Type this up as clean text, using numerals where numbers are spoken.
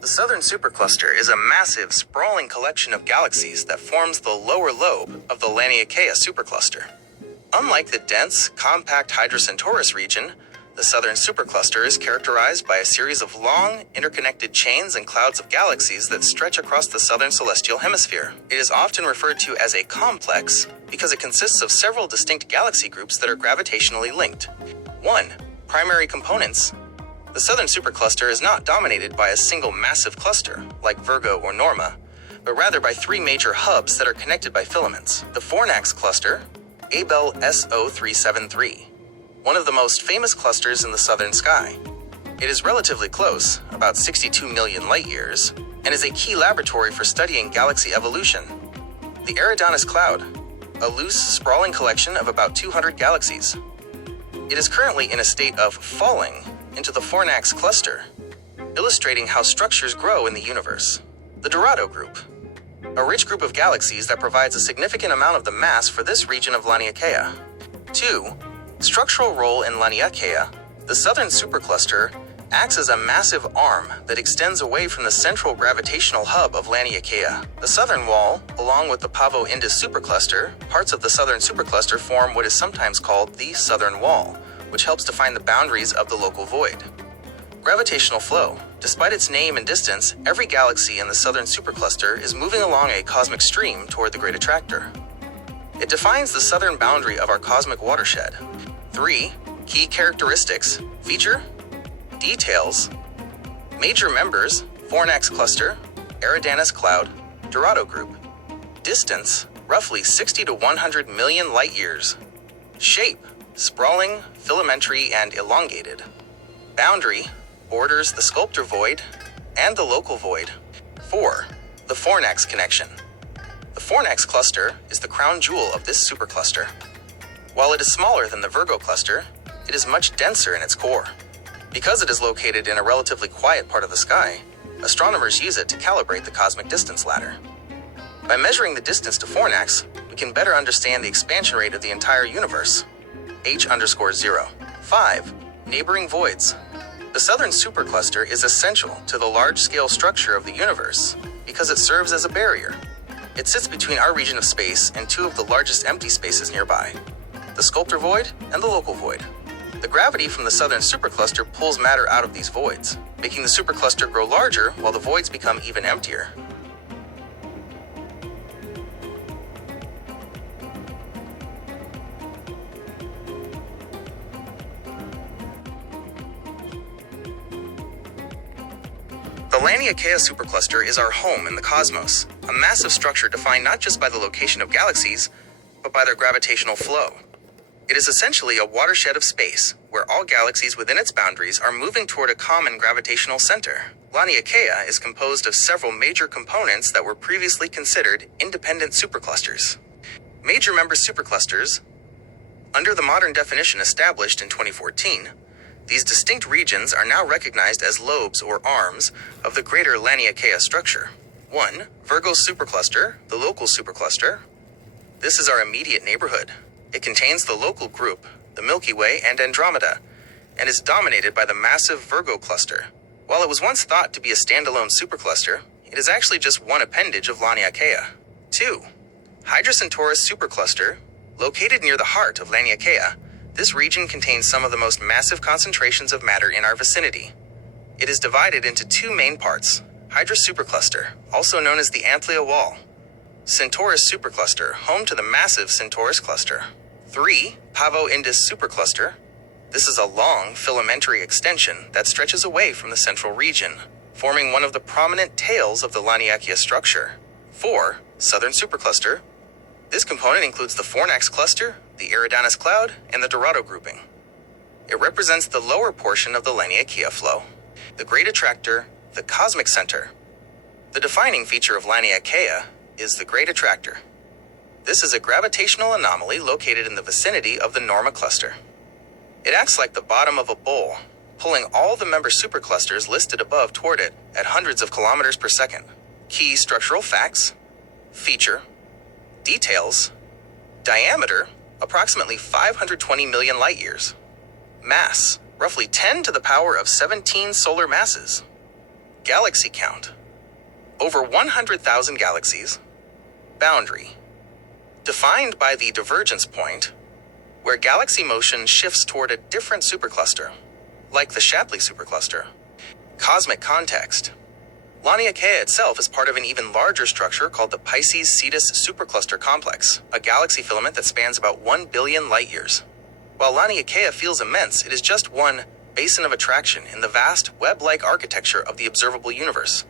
The Southern Supercluster is a massive, sprawling collection of galaxies that forms the lower lobe of the Laniakea Supercluster. Unlike the dense, compact Hydra-Centaurus region, the Southern Supercluster is characterized by a series of long, interconnected chains and clouds of galaxies that stretch across the southern celestial hemisphere. It is often referred to as a complex because it consists of several distinct galaxy groups that are gravitationally linked. 1. Primary components. The Southern Supercluster is not dominated by a single massive cluster, like Virgo or Norma, but rather by three major hubs that are connected by filaments. The Fornax cluster, Abell SO373, one of the most famous clusters in the southern sky. It is relatively close, about 62 million light-years, and is a key laboratory for studying galaxy evolution. The Eridanus cloud, a loose, sprawling collection of about 200 galaxies. It is currently in a state of falling into the Fornax cluster, illustrating how structures grow in the universe. The Dorado group, a rich group of galaxies that provides a significant amount of the mass for this region of Laniakea. 2. Structural role in Laniakea. The Southern Supercluster acts as a massive arm that extends away from the central gravitational hub of Laniakea. The southern wall, along with the Pavo Indus Supercluster, parts of the Southern Supercluster form what is sometimes called the Southern Wall, which helps define the boundaries of the local void. Gravitational flow. Despite its name and distance, every galaxy in the Southern Supercluster is moving along a cosmic stream toward the Great Attractor. It defines the southern boundary of our cosmic watershed. 3. Key characteristics. Feature. Details. Major members: Fornax cluster, Eridanus cloud, Dorado group. Distance: roughly 60 to 100 million light-years. Shape: sprawling, filamentary, and elongated. Boundary: borders the sculptor void and the local void. 4. The Fornax connection. The Fornax cluster is the crown jewel of this supercluster. While it is smaller than the Virgo cluster, it is much denser in its core. Because it is located in a relatively quiet part of the sky, astronomers use it to calibrate the cosmic distance ladder. By measuring the distance to Fornax, we can better understand the expansion rate of the entire universe. H_0. 5. Neighboring voids. The Southern Supercluster is essential to the large-scale structure of the universe because it serves as a barrier. It sits between our region of space and two of the largest empty spaces nearby, the Sculptor Void and the Local Void. The gravity from the Southern Supercluster pulls matter out of these voids, making the supercluster grow larger while the voids become even emptier. The Laniakea Supercluster is our home in the cosmos, a massive structure defined not just by the location of galaxies, but by their gravitational flow. It is essentially a watershed of space, where all galaxies within its boundaries are moving toward a common gravitational center. Laniakea is composed of several major components that were previously considered independent superclusters. Major member superclusters. Under the modern definition established in 2014, these distinct regions are now recognized as lobes or arms of the greater Laniakea structure. 1. Virgo Supercluster, the local supercluster. This is our immediate neighborhood. It contains the local group, the Milky Way and Andromeda, and is dominated by the massive Virgo cluster. While it was once thought to be a standalone supercluster, it is actually just one appendage of Laniakea. 2. Hydra-Centaurus Supercluster. Located near the heart of Laniakea, this region contains some of the most massive concentrations of matter in our vicinity. It is divided into two main parts: Hydra Supercluster, also known as the Antlia Wall; Centaurus Supercluster, home to the massive Centaurus cluster. 3. Pavo Indus Supercluster. This is a long, filamentary extension that stretches away from the central region, forming one of the prominent tails of the Laniakea structure. 4. Southern Supercluster. This component includes the Fornax cluster, the Eridanus cloud, and the Dorado grouping. It represents the lower portion of the Laniakea flow, the Great Attractor, the cosmic center. The defining feature of Laniakea is the Great Attractor. This is a gravitational anomaly located in the vicinity of the Norma cluster. It acts like the bottom of a bowl, pulling all the member superclusters listed above toward it at hundreds of kilometers per second. Key structural facts. Feature. Details. Diameter, approximately 520 million light-years. Mass, roughly 10 to the power of 17 solar masses. Galaxy count. Over 100,000 galaxies. Boundary. Defined by the divergence point, where galaxy motion shifts toward a different supercluster, like the Shapley supercluster. Cosmic context. Laniakea itself is part of an even larger structure called the Pisces-Cetus supercluster complex, a galaxy filament that spans about 1 billion light-years. While Laniakea feels immense, it is just one basin of attraction in the vast, web-like architecture of the observable universe.